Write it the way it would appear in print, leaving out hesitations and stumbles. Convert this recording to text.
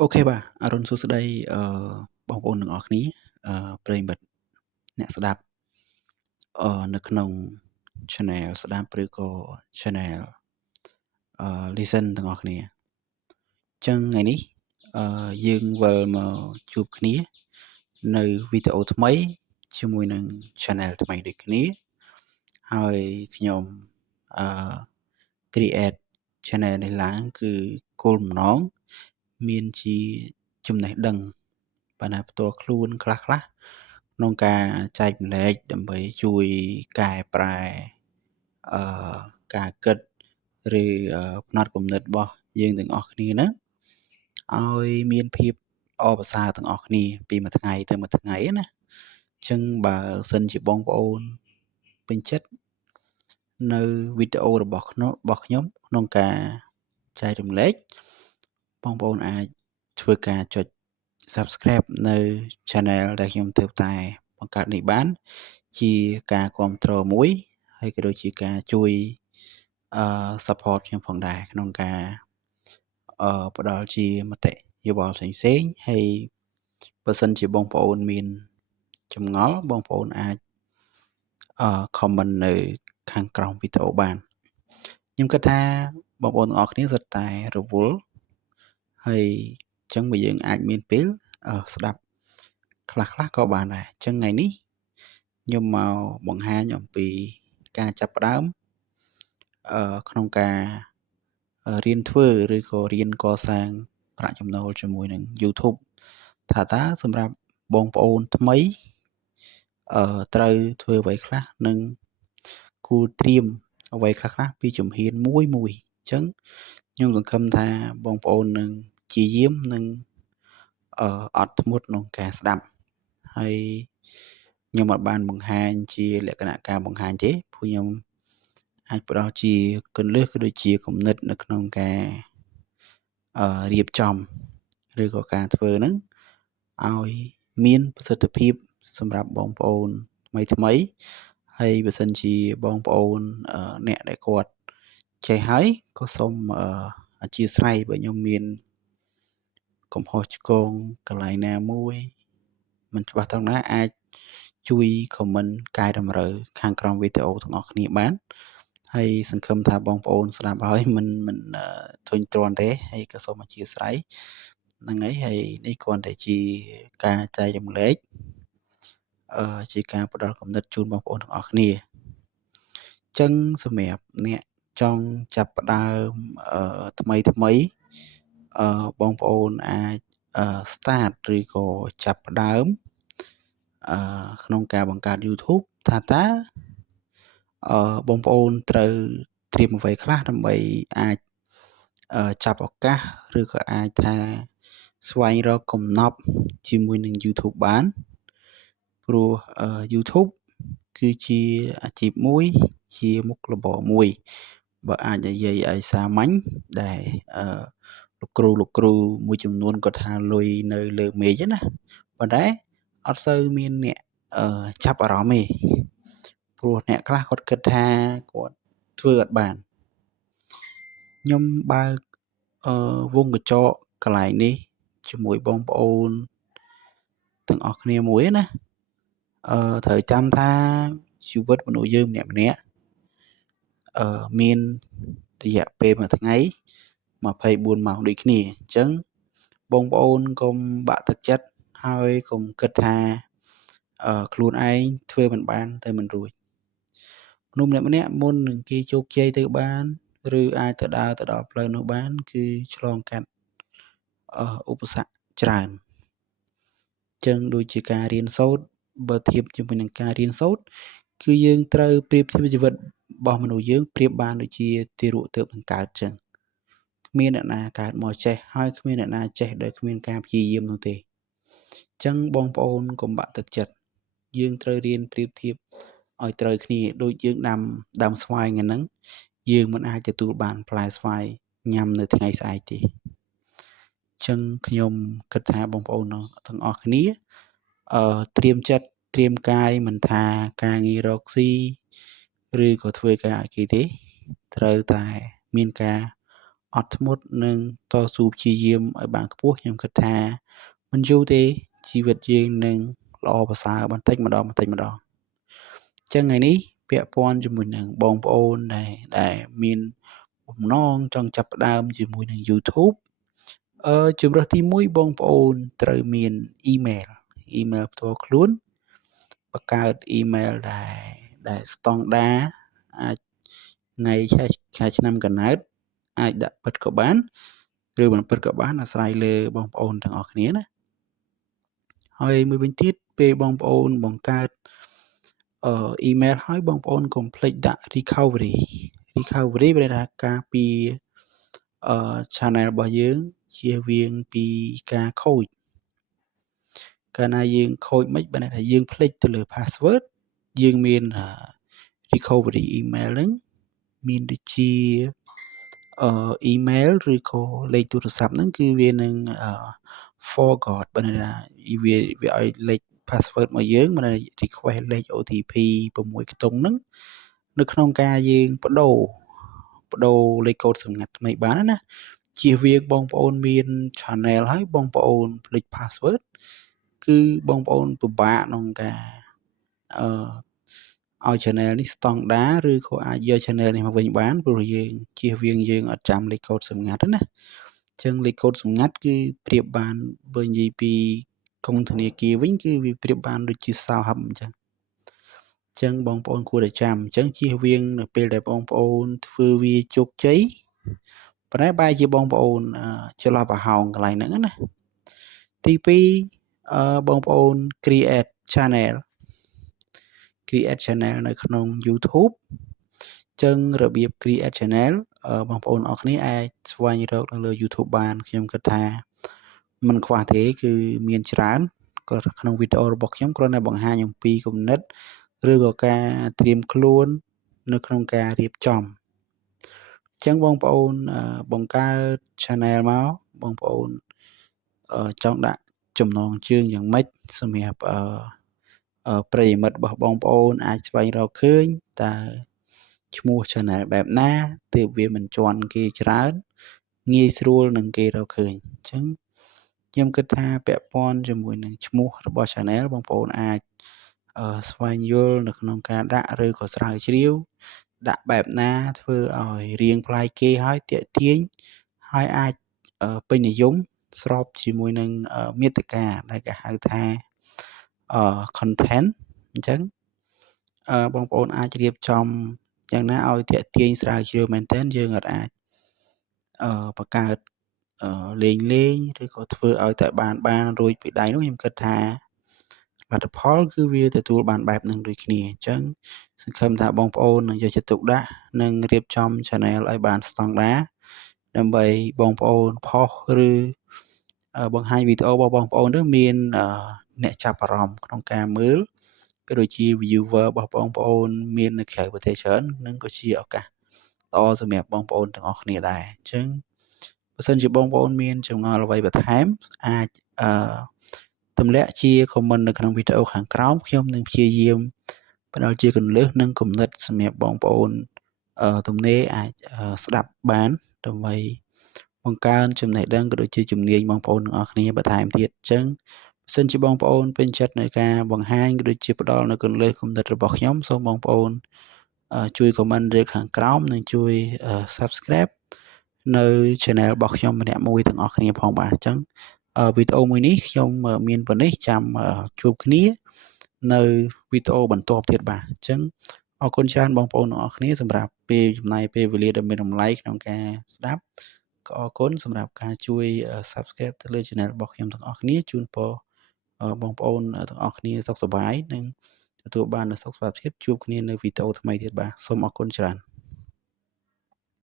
អូខេបាទអរុនសួស្តីបងប្អូនទាំងអស់គ្នាប្រិយមិត្តអ្នកស្ដាប់នៅក្នុង Channel ស្ដាប់ឬក៏ Channel Listen ទាំងអស់គ្នាអញ្ចឹងថ្ងៃនេះយើងវិលមកជួបគ្នានៅវីដេអូថ្មីជាមួយនឹង Channel ថ្មីដូចគ្នាហើយខ្ញុំអឺ create Channel នេះឡើងគឺគោលបំណងមានជាចំណេះដឹងបណ្ណាផ្ទាល់ខ្លួនខ្លះៗក្នុងការចែកម្លែកដើម្បីជួយកែប្រែអឺការគិតឬផ្នត់គំនិតរបស់យើងទាំងអស់គ្នាហ្នឹងឲ្យមានភាពល្អប្រសើរទាំងអស់គ្នាពីមួយថ្ងៃទៅមួយថ្ងៃណាអញ្ចឹងបើសិនជាបងប្អូនពេញចិត្តនៅវីដេអូរបស់ខ្ញុំក្នុងការចែករំលែកបងប្អូនអាចធ្វើការចុច Subscribe នៅ Channel ដែលខ្ញុំទើបតែបង្កើតនេះបានជាការគាំទ្រមួយហើយក៏ដូចជាការជួយsupport ខ្ញុំផងដែរក្នុងការផ្ដល់ជាមតិយោបល់ផ្សេងៗហើយបើសិនជាបងប្អូនមានចម្ងល់បងប្អូនអាច comment នៅខាងក្រោមវីដេអូបានខ្ញុំគិតថាបងប្អូនទាំងអស់គ្នាសុទ្ធតែរវល់ហើយអញ្ចឹងបើយើងអាចមានពេលស្ដាប់ខ្លះក៏បានដែរអញ្ចឹងថ្ងៃនេះខ្ញុំមកបង្ហាញអំពីការចាប់ផ្ដើមក្នុងការរៀនធ្វើឬក៏រៀនកសាងប្រាក់ចំណូលជាមួយនឹង YouTube ថាតើសម្រាប់បងប្អូនថ្មីត្រូវធ្វើអ្វីខ្លះនិងគួរត្រៀមអ្វីខ្លះៗពីជំហានមួយអញ្ចឹងខ្ញុំសង្ឃឹមថាបងប្អូននឹងព្យាយាមនិងអត់ធ្មត់ក្នុងការស្ដាប់ហើយខ្ញុំអត់បានបង្ហាញជាលក្ខណៈការបង្ហាញទេព្រោះខ្ញុំអាចផ្ដល់ជាគន្លឹះក៏ដូចជាគំនិតនៅក្នុងការរៀបចំឬក៏ការធ្វើហ្នឹងឲ្យមានប្រសិទ្ធភាពសម្រាប់បងប្អូនថ្មីហើយបើសិនជាបងប្អូនអ្នកដែលគាត់ចេះហើយក៏សូមអធ្យាស្រ័យបើខ្ញុំមានកំហុសឆ្គងកន្លែងណាមួយមិនច្បាស់ត្រង់ណាអាចជួយ comment កែតម្រូវខាងក្រោមវីដេអូទាំងអស់គ្នាបានហើយសង្ឃឹមថាបងប្អូនស្ដាប់ហើយមិនធុញទ្រាន់ទេហើយក៏សូមអធ្យាស្រ័យហ្នឹងហើយនេះគ្រាន់តែជាការចែករំលែកជាការផ្ដល់គំនិតជូនបងប្អូនទាំងអស់គ្នាអញ្ចឹងសម្រាប់អ្នកចង់ចាប់ផ្ដើមថ្មីបងប្អូនអាចstart ឬក៏ចាប់ផ្ដើមក្នុងការបង្កើត YouTube ថាតើបងប្អូនត្រូវត្រៀមអ្វីខ្លះដើម្បីអាចចាប់ឱកាសឬក៏អាចថាស្វែងរកកំណប់ជាមួយនឹង YouTube បានព្រោះYouTube គឺជាអាជីពមួយជាមុខរបរមួយបើអាចនិយាយឲ្យសាមញ្ញដែលលោកគ្រូមួយចំនួនគាត់ថាលុយនៅលើមេឃណាប៉ុន្តែអត់សូវមានអ្នកចាប់អារម្មណ៍ទេព្រោះអ្នកខ្លះគាត់គិតថាគាត់ធ្វើអត់បានខ្ញុំបើកវងកញ្ចក់កន្លែងនេះជាមួយបងប្អូនទាំងអស់គ្នាមួយណាត្រូវចាំថាជីវិតមនុស្សយើងម្នាក់មានរយៈពេលមួយថ្ងៃ24ម៉ោងដូចគ្នាអញ្ចឹងបងប្អូនកុំបាក់ទឹកចិត្តហើយកុំគិតថាខ្លួនឯងធ្វើមិនបានតែមិនរួចមនុស្សម្នាក់មុននឹងគេជោគជ័យទៅបានឬអាចទៅដើរទៅដល់ផ្លូវនោះបានគឺឆ្លងកាត់ឧបសគ្គច្រើនអញ្ចឹងដូចជាការរៀនសូត្របើធៀបជាមួយនឹងការរៀនសូត្រគឺយើងត្រូវប្រៀបធៀបជីវិតរបស់មនុស្សយើងប្រៀបបានដូចជាទារកទើបនឹងកើតអញ្ចឹងគ្មានអ្នកណាកើតមកចេះហើយគ្មានអ្នកណាចេះដោយគ្មានការព្យាយាមនោះទេអញ្ចឹងបងប្អូនកុំបាក់ទឹកចិត្តយើងត្រូវរៀនប្រៀបធៀបឲ្យត្រូវគ្នាដូចយើងដាំស្វាយហ្នឹងយើងមិនអាចទទួលបានផ្លែស្វាយញ៉ាំនៅថ្ងៃស្អែកទេអញ្ចឹងខ្ញុំគិតថាបងប្អូនទាំងអស់គ្នាត្រៀមចិត្តត្រៀមកាយមិនថាការងាររកស៊ីឬក៏ធ្វើការឲ្យគេទេត្រូវតែមានការ អត់ធ្មត់និងតស៊ូព្យាយាមឲ្យបានខ្ពស់ខ្ញុំគិតថាមិនយូរទេជីវិតយើងនឹងល្អប្រសើរបន្តិចម្ដងអញ្ចឹងថ្ងៃនេះពាក់ព័ន្ធជាមួយនឹងបងប្អូនដែលមានបំណងចង់ចាប់ផ្ដើមជាមួយនឹង YouTube ជម្រើសទី1បងប្អូនត្រូវមានអ៊ីមែលផ្ទាល់ខ្លួនបង្កើតអ៊ីមែលដែលស្តង់ដារអាចថ្ងៃខែឆ្នាំកណ្ដាលអាចដាក់ពិតក៏បានឬមិនពិតក៏បានអាស្រ័យលើបងប្អូនទាំងអស់គ្នាណាហើយមួយវិញទៀតពេលបងប្អូនបង្កើតអ៊ីមែលហើយបងប្អូនកុំភ្លេចដាក់ recovery មានន័យថាការពារchannel របស់យើងជៀសវាងពីការខូចកាលណាយើងខូចមិនបានន័យថាយើងភ្លេចទៅលើ password យើងមានrecovery email ហ្នឹងមានដូចជាemail ឬក៏លេខទូរស័ព្ទហ្នឹងគឺវានឹង forgot បានន័យថាវាឲ្យលេខ password មកយើងមិន request លេខ OTP 6ខ្ទង់ហ្នឹងនៅក្នុងការយើងបដូរលេខកូដសម្ងាត់ថ្មីបានណាជៀសវាងបងប្អូនមាន channel ហើយបងប្អូនភ្លេច password គឺបងប្អូនពិបាកក្នុងការឲ្យ channel នេះស្តង់ដាឬក៏អាចយក channel នេះមកវិញបានព្រោះយើងជៀសវាងយើងអត់ចាំលេខកូដសម្ងាត់ណាអញ្ចឹងលេខកូដសម្ងាត់គឺប្រៀបបានបើនិយាយពីកុងធនាគារវិញគឺវាប្រៀបបានដូចជាសោហឹមអញ្ចឹងបងប្អូនគួរតែចាំអញ្ចឹងជៀសវាងនៅពេលដែលបងប្អូនធ្វើវាជោគជ័យប៉ុន្តែបែរជាបងប្អូនច្រឡប់អាហោងកន្លែងហ្នឹងណាទី2បងប្អូន create channel នៅក្នុង YouTube ចឹងរបៀប create channel បងប្អូនអរគ្នាអាចស្វែងរកនៅលើ YouTube បានខ្ញុំគិតថាមិនខ្វះទេគឺមានច្រើនក៏ក្នុងវីដេអូរបស់ខ្ញុំគ្រាន់តែបង្ហាញអំពីគំនិតឬក៏ការត្រៀមខ្លួននៅក្នុងការរៀបចំអញ្ចឹងបងប្អូនបង្កើត channel មកបងប្អូនចង់ដាក់ចំណងជើងយ៉ាងម៉េចសម្រាប់ប្រិយមិត្តរបស់បងប្អូនអាចស្វែងរកឃើញតើឈ្មោះ channel បែបណាទើបវាមិនជន់គេច្រើនងាយស្រួលនឹងគេរកឃើញអញ្ចឹងខ្ញុំគិតថាពាក់ព័ន្ធជាមួយនឹងឈ្មោះរបស់ channel បងប្អូនអាចស្វែងយល់នៅក្នុងការដាក់ឬក៏ស្រាវជ្រាវដាក់បែបណាធ្វើឲ្យរៀងប្លែកគេហើយទាក់ទាញហើយអាចពេញនិយមស្របជាមួយនឹងមាតិកាដែលគេហៅថាcontent អញ្ចឹងបងប្អូនអាចរៀបចំយ៉ាងណាឲ្យទាក់ទាញស្រាវជ្រាវមែនទែនយើងអាចបង្កើតលេងឬក៏ធ្វើឲ្យតែបានរួចពីដៃនោះខ្ញុំគិតថាលទ្ធផលគឺវាទទួលបានបែបនឹងដូចគ្នាអញ្ចឹងសង្ឃឹមថាបងប្អូននឹងយកចិត្តទុកដាក់និងរៀបចំ channel ឲ្យបានស្តង់ដារដើម្បីបងប្អូនផុសឬបង្ហាញវីដេអូរបស់បងប្អូននោះមានអ្នកចាប់អារម្មណ៍ក្នុងការមើលក៏ដូចជា viewer របស់បងប្អូនមាននៅក្រៅប្រទេសច្រើននិងក៏ជាឱកាសល្អសម្រាប់បងប្អូនទាំងអស់គ្នាដែរអញ្ចឹងបើសិនជាបងប្អូនមានចម្ងល់អ្វីបន្ថែមអាចទម្លាក់ជា comment នៅក្នុងវីដេអូខាងក្រោមខ្ញុំនឹងព្យាយាមផ្ដល់ជាគន្លឹះនិងគំនិតសម្រាប់បងប្អូនទំនេរអាចស្ដាប់បានដើម្បីបង្កើនចំណេះដឹងក៏ដូចជាជំនាញបងប្អូនទាំងអស់គ្នាបន្ថែមទៀតអញ្ចឹងបើសិនជាបងប្អូនពេញចិត្តในការបង្ហាញក៏ដូចជាផ្ដល់នៅគន្លឹះគំនិតរបស់ខ្ញុំសូមបងប្អូនជួយ comment លើខាងក្រោមនិងជួយ subscribe នៅ channel របស់ខ្ញុំម្នាក់មួយទាំងអស់គ្នាផងបាទអញ្ចឹងវីដេអូមួយនេះខ្ញុំមានប៉ុណ្ណេះចាំជួបគ្នានៅវីដេអូបន្ទាប់ទៀតបាទអញ្ចឹងអរគុណច្រើនបងប្អូនទាំងអស់គ្នាសម្រាប់ពេលចំណាយពេលវេលាដ៏មានតម្លៃក្នុងការស្ដាប់ក៏អរគុណសម្រាប់ការជួយ subscribe ទៅលើ channel របស់ខ្ញុំទាំងអស់គ្នាជូនពរបងប្អូនទាំងអស់គ្នាសុខសប្បាយនិងទទួលបាននូវសុខសុវត្ថិភាពជួបគ្នានៅវីដេអូថ្មីទៀតបាទសូមអរគុណច្រើន